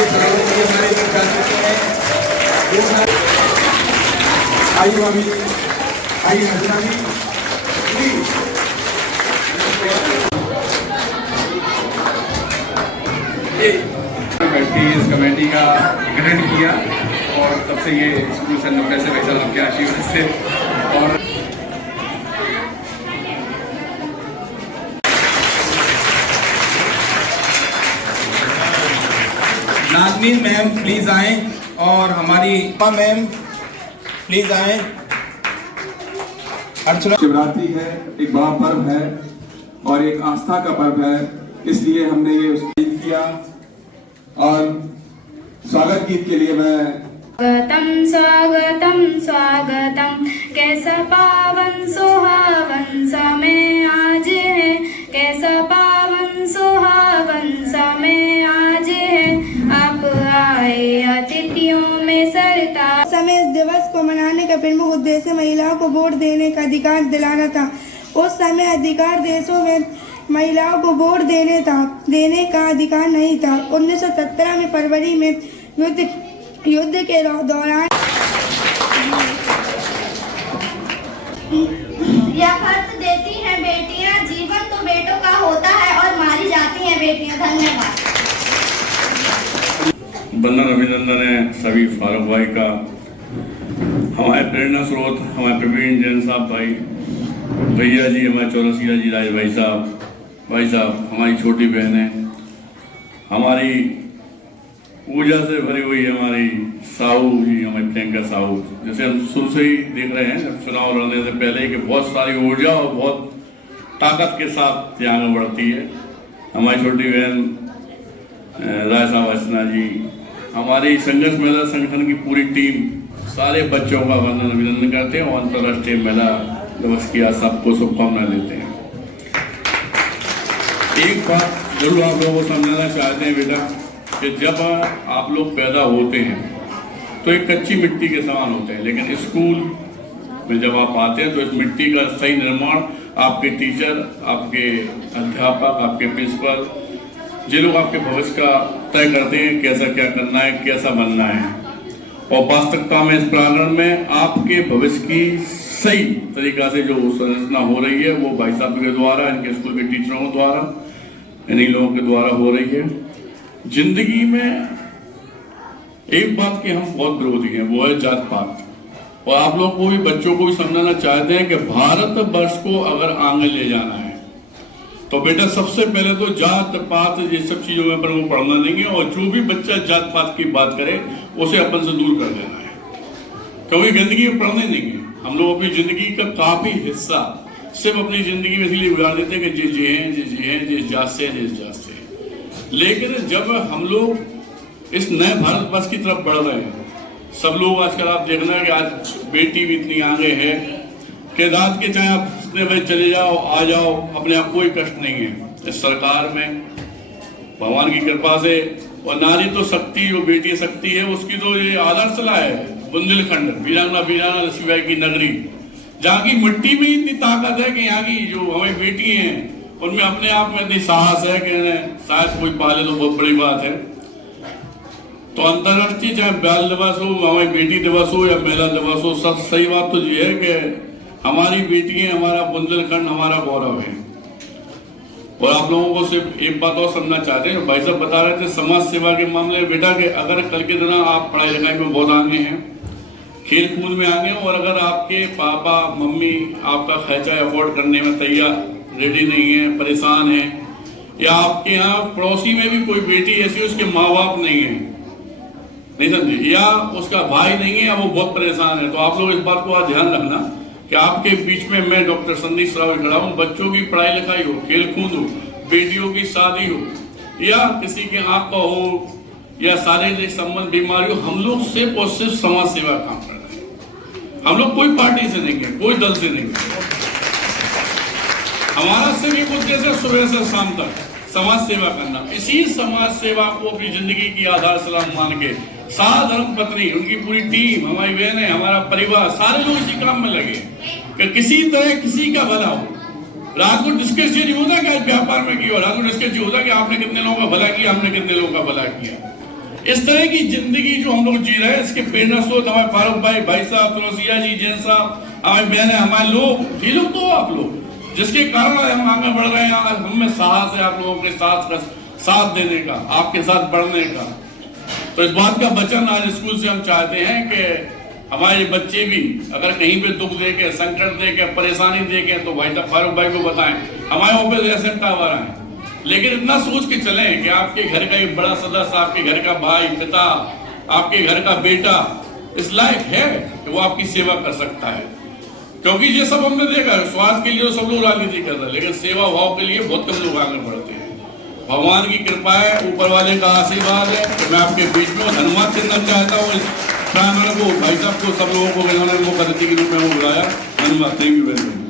आइए सरस्वती हमारे इधर जा चुके हैं। आइए भाभी, आइए हंसना जी प्लीज। बैठ के इस कमेटी का गठन किया और तब से ये स्कूल संगठन से वैसा आपके आशीर्वाद से। और नाज़नीन मैम प्लीज आए और हमारी मैम प्लीज आए। शिवरात्रि है, एक बड़ा पर्व है और एक आस्था का पर्व है, इसलिए हमने ये गीत किया। और स्वागत गीत के लिए मैं स्वागतम स्वागतम स्वागतम, कैसा पावन सुहावन समय आज है, कैसा पावन सुहावन समय आज है, आप आए अतिथियों में सरता। समय इस दिवस को मनाने का प्रमुख उद्देश्य महिलाओं को वोट देने का अधिकार दिलाना था। उस समय अधिकार देशों में महिलाओं को वोट देने का अधिकार नहीं था। 1917 में फरवरी में युद्ध के दौरान यह फर्ज देती हैं बेटियां, जीवन तो बेटों का होता है और मारी जाती हैं बेटियां। धन्यवाद। वंदन अभिनंदन है सभी फारूक भाई का, हमारे प्रेरणा स्रोत हमारे प्रवीण जैन साहब भाई, भैया जी हमारे चौरसिया जी राज भाई साहब हमारी छोटी बहन है, हमारी ऊर्जा से भरी हुई हमारी साहू जी, हमारी प्रियंका साहू, जैसे हम शुरू से ही देख रहे हैं चुनाव लड़ने से पहले कि बहुत सारी ऊर्जा और बहुत ताकत के साथ यहाँ आगे बढ़ती है। हमारी छोटी बहन राय साहब अर्चना जी, हमारी संघर्ष महिला संगठन की पूरी टीम, सारे बच्चों का वंदन अभिनंदन करते हैं और अंतर्राष्ट्रीय महिला दिवस की आज सबको शुभकामनाएं देते हैं। एक बात जरूर आप लोगों को समझाना चाहते हैं बेटा कि जब आप लोग पैदा होते हैं तो एक कच्ची मिट्टी के समान होते हैं, लेकिन स्कूल में जब आप आते हैं तो इस मिट्टी का सही निर्माण आपके टीचर, आपके अध्यापक, आपके प्रिंसिपल, जो लोग आपके भविष्य का तय करते हैं कैसा क्या करना है, कैसा बनना है, और वास्तविकता में इस प्रांगण में आपके भविष्य की सही तरीका से जो संरचना हो रही है वो भाई साहब के द्वारा, इनके स्कूल के टीचरों के द्वारा, इन्हीं लोगों के द्वारा हो रही है। जिंदगी में एक बात की हम बहुत विरोधी हैं, वो है जात पात। और आप लोग को भी, बच्चों को भी समझाना चाहते हैं कि भारत वर्ष को अगर आगे ले जाना है तो बेटा सबसे पहले तो जात पात ये सब चीजों में पर वो पढ़ना नहीं है, और जो भी बच्चा जात पात की बात करे उसे अपन से दूर कर देना है, क्योंकि गंदगी में पढ़ने नहीं है। हम लोग अपनी जिंदगी का काफी हिस्सा सिर्फ अपनी जिंदगी में इसलिए गुजार देते हैं कि जिस जात से। लेकिन जब हम लोग इस नए भारत वर्ष की तरफ बढ़ रहे हैं, सब लोग आजकल आप देखना है कि आज बेटी भी इतनी आगे है कि रात के चाहे आप जितने बजे चले जाओ आ जाओ, अपने आप कोई कष्ट नहीं है। इस सरकार में भगवान की कृपा से, और नारी तो शक्ति, जो बेटी शक्ति है उसकी तो ये आदर्श चला है बुंदेलखंड, वीरांगना लक्ष्मीबाई की नगरी, जहाँ की मिट्टी में इतनी ताकत है कि यहाँ की जो हमारी बेटी हैं उनमें अपने आप में इतनी साहस है कि शायद कोई पाले तो बहुत बड़ी बात है। तो अंतर्राष्ट्रीय चाहे बाल दिवस हो, हमारी बेटी दिवस हो या महिला दिवस हो, सब सही बात तो ये है कि हमारी बेटियां हमारा बुंदेलखंड, हमारा गौरव है। और आप लोगों को सिर्फ एक बात और समझना चाहते हैं, भाई साहब बता रहे थे समाज सेवा के मामले में बेटा कि अगर कल के दिन आप पढ़ाई लिखाई में बहुत आगे हैं, खेल कूद में आगे, और अगर आपके पापा मम्मी आपका खर्चा अफोर्ड करने में तैयार रेडी नहीं है, परेशान है, या आपके यहाँ पड़ोसी में भी कोई बेटी ऐसी उसके माँ बाप नहीं है, नहीं समझे, या उसका भाई नहीं है, वो बहुत परेशान है, तो आप लोग इस बात को आज ध्यान रखना कि आपके बीच में मैं डॉक्टर संदीप राव खड़ा हूँ। बच्चों की पढ़ाई लिखाई हो, खेल कूद हो, बेटियों की शादी हो, या किसी के आंख का हो, या शारीरिक संबंध बीमारी हो, हम लोग सिर्फ और सिर्फ समाज सेवा काम कर रहे हैं। हम लोग कोई पार्टी से नहीं है, कोई दल से नहीं है, हमारा सिर्फ एक उद्देश्य है सुबह से शाम तक समाज सेवा करना। इसी समाज सेवा को अपनी जिंदगी की आधारशिला मान के सात धर्म पत्नी, उनकी पूरी टीम, हमारी बहनें, हमारा परिवार, सारे लोग इसी काम में लगे कि किसी तरह किसी का भला हो। रात को डिस्कस ये नहीं होता कि आज व्यापार में किया, रात को डिस्कस ये होता कि आपने कितने लोगों का भला किया, हमने कितने लोगों का भला किया। इस तरह की जिंदगी जो हम लोग जी रहे हैं, इसके प्रेरणा स्रोत हमारे फारूक भाई साहब, तुलसिया जी, जैन साहब, हमारी बहनें, हमारे लोग, ये लोग तो आप लोग जिसके कारण हम आगे बढ़ रहे हैं। हम में साहस है आप लोगों के साथ देने का, आपके साथ बढ़ने का। तो इस बात का वचन आज स्कूल से हम चाहते हैं कि हमारे बच्चे भी अगर कहीं पे दुख देके, संकट देके, परेशानी देके, तो भाई साहब फारूक भाई को बताएं, हमारे ऑफिस ऐसे टावर आए। लेकिन इतना सोच के चलें कि आपके घर का एक बड़ा सदस्य, आपके घर का भाई, पिता, आपके घर का बेटा इस लायक है कि वो आपकी सेवा कर सकता है। क्योंकि ये सब हमने देखा है, स्वार्थ के लिए तो सब लोग राजनीति कर रहे हैं, लेकिन सेवा भाव के लिए बहुत कम लोग आगे बढ़ते हैं। भगवान की कृपा है, ऊपर वाले का आशीर्वाद है कि मैं आपके बीच में धन्यवाद करना चाहता हूँ इस प्रांगण को, भाई साहब को, सब लोगों को इन्होंने मुख्य अतिथि के रूप में वो बुलाया। धन्यवाद, थैंक यू वेरी मच।